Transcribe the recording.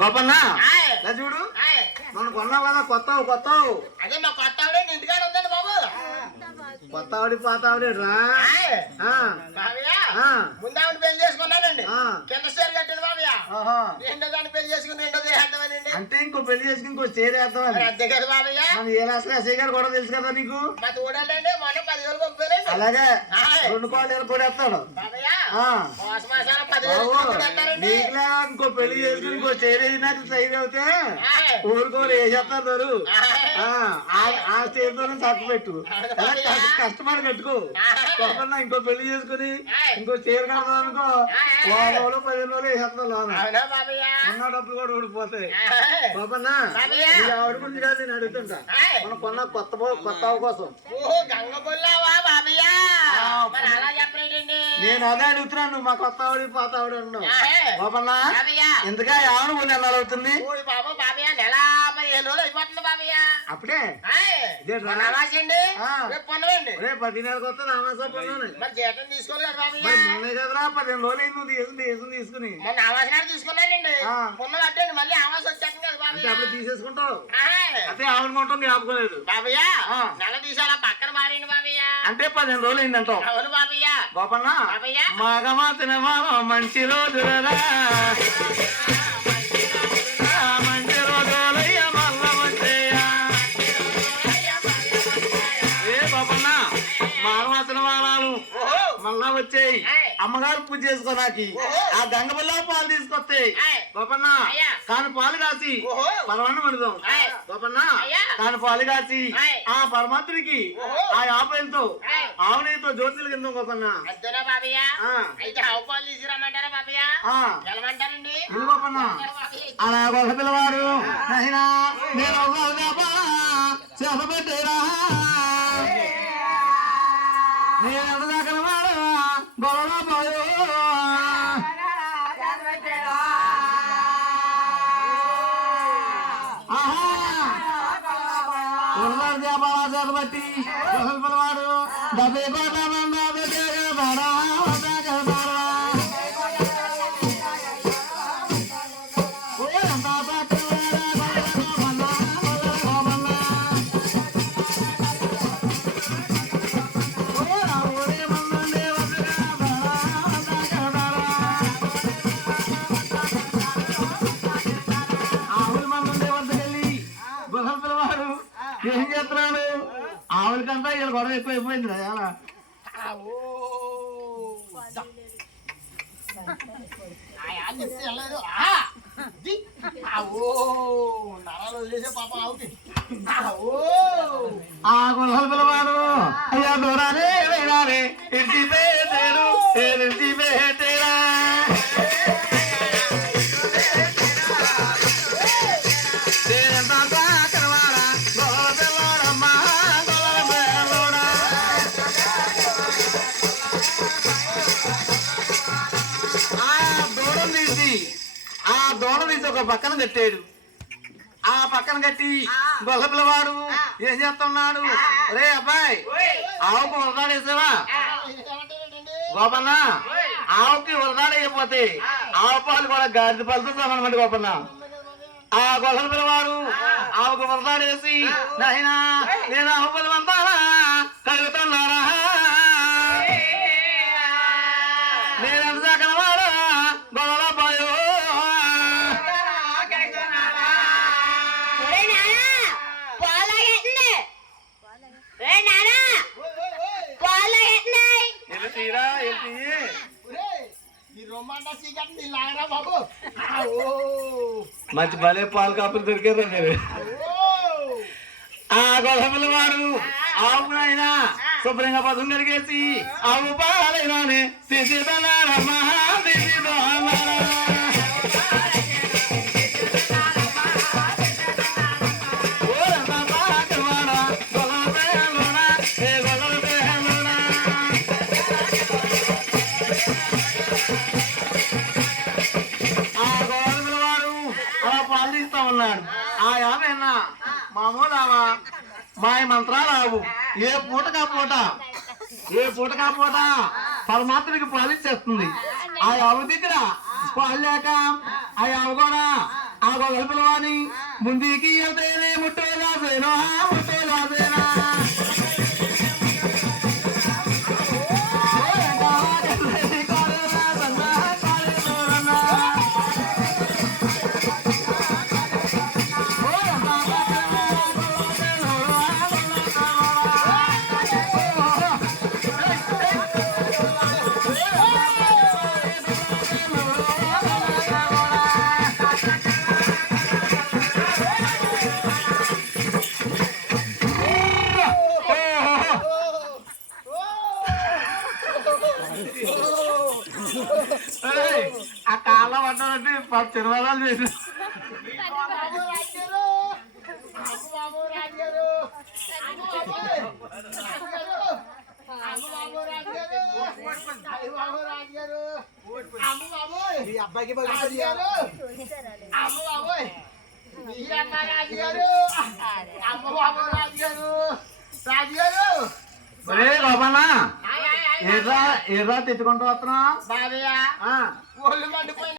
ఇలా చూడు. మనం కొన్నావు కదా కొత్తవు కొత్తవు. అదే మా కొత్త ఆవిడ ఇంటికాడ ఉందండి బాబు. కొత్త ఆవిడ పాత ఆవిడ రా. ఆయ్. ఆ, బాబయ్య ఆ. ముందు ఆవిడ పెళ్ళి చేసుకున్నానండి. కింద స్టేర్ కట్టింది బాబయ్య. రెండో దాన్ని పెళ్ళి చేసుకుని రెండో అంటే ఇంకో పెళ్ళి చేసుకుని ఇంకో చేరేద్దామని మరి అంతే కదా బాబయ్య. మన ఏ అసయ్య గారు కూడా తెలుసు కదా నీకు? మా తోడాలండి మొన్న పదివేలు పంపారండి అలాగే. రెండు కోళ్ళు కొడేస్తాడు బాబయ్య ఆ. మోస మాసాల నీకులా ఇంకో పెళ్ళి చేసుకుని ఇంకో చేరేసినాక సైడ్ అవుతే. ఊరుకోరు వేసేస్తారు ఆయ్. ఆ స్టేజ్లోనే చక్క పెట్టు కష్టపడి పెట్టుకో కాకుండా ఇంకో పెళ్ళి చేసుకుని. ఇంకో చీర కడదాం అనుకో. వారం రోజులు పదిహేను రోజులు వేసేస్తాను లోన ఉన్న డబ్బులు కూడా ఊడిపోతాయి ఆయ్. బాబన్నా బాబయ్య. నీ ఆవిడ గురించి కాదు నేను అడుగుతుంటా. మనం కొన్న కొత్త కొత్త కోసం నేను అదే అడుగుతున్నాను నువ్వు మా కొత్త ఆవిడ పాత ఆవిడ అన్నావు. బాబన్నా ఆవిడ ఊళ్ళు ఎన్నాళ్ళు అవుతుంది? నెల పదిహేను రోజులు అయిపోతుంది బాబయ్య అప్పుడే? ఆయ్. ఇదేంట్రా? మొన్న అమావాస్య అండి ఆ. రేపు పొన్నవండి ఒరే పది నెలలకు వస్తే రామాసా పనులు మరి జీతం తీసుకోలేదు బాబయ్య మరి మొన్నే కదరా పదిహేను రోజులు అయింది తీసుకుని. మొన్న తీసుకున్నానండి. పట్టండి మళ్ళీ అమావాస్య వచ్చేస్తుంది కదా అంటే బాబయ్య అప్పుడు తీసేసుకుంటావు. అదే ఆవిడ కొంటాం జ్ఞాపకోలేదు బాబయ్య ఆ. నెల తీసాలా పక్కన మారింది బాబయ్య అంటే పదిహేను రోజులు అయిందంటావు అవును బాబయ్య గోపన్న బాబయ్య. మగమా తినమాలో మంచి రోజులరా. ఆ మళ్ళా వచ్చేయి. అమ్మగారు పూజ చేసుకోనాకి. ఆ గంగబల్ల పాలు తీసుకొస్తాయి. అయ్యా. కాను పాలు కాసి. పరమాన్నం వండుదాం. అయ్యా. కాను పాలు కాసి. ఆ పరమాత్ముడికి ఓహో. ఆ యాపలతో ఆయ్. ఆవునితో జ్యోతులు కింద గోపన్న. అలా గొప్ప పిల్లవాడు. నేను గొప్ప పిల్లవాడు డబ్బే కోట్ల మంది పెట్టేరా బాడా ಕಂತ ಇಲ್ಲಿ ಗೊಡವೆ ಇಪ್ಪ ಇಪ್ಪ ಇಂದ್ರ ಅಲ್ಲ ಆಗೋಲ್ ಹೊಲ್ಬಲ್ವಾರು ಅಯ್ಯ ದೋರಾನೇ ಇರ್ತಿದ್ದೆ తీసి ఒక పక్కన కట్టాడు. ఆ పక్కన కట్టి గొల్ల పిల్లవాడు ఏం చేస్తున్నాడు? రే అబ్బాయి ఆవుకు ఉరదాడేసావా గోపన్న ఆవుకి ఉరదాడైపోతే ఆవు పాలు కూడా గాడిద పాలతో సమానమండి గోపన్న. ఆ గొల్ల పిల్లవాడు ఆవుకు ఉరదాడేసి నాయనా నేను ఆవు పాలు అంతానా కలుగుతున్నారా మంచి భలే పాలు కాపులు దొరికారు మీరు ఆ గొడవల వారు ఆవు నాయన శుభ్రంగా పదం కడిగేసి ఆవు పాలైనానే శిశిదనారమ్మా శిశిదనారా. పాలిస్తా ఉన్నాడు ఆ యాభైన మామూలావా? మాయ మంత్రాలు ఆవు. ఏ పూట? కాపోట ఏ పూట? కాపోట పరమాత్మకి పాలించేస్తుంది ఆ ఆవు దగ్గర పాలు ఆ ఆవు కూడా ఆ పిలవాని ముందుకి వెళ్తేనే ముట్టో బాబు రాజారు అమ్మ బాబోయ్ ఈ అబ్బాయికి రాజారు అమ్మ బాబోయ్ మీరమ్మ రాజారు అమ్మ బాబు రాజారు రాజారు ఒరే లోపల ఆయ్ ఆయ్ ఆయ్ ఎర్రా ఎర్రా తెచ్చుకుంటూ వస్తున్నా బాబయ్య ఆ. ఒళ్ళు మండిపోయింది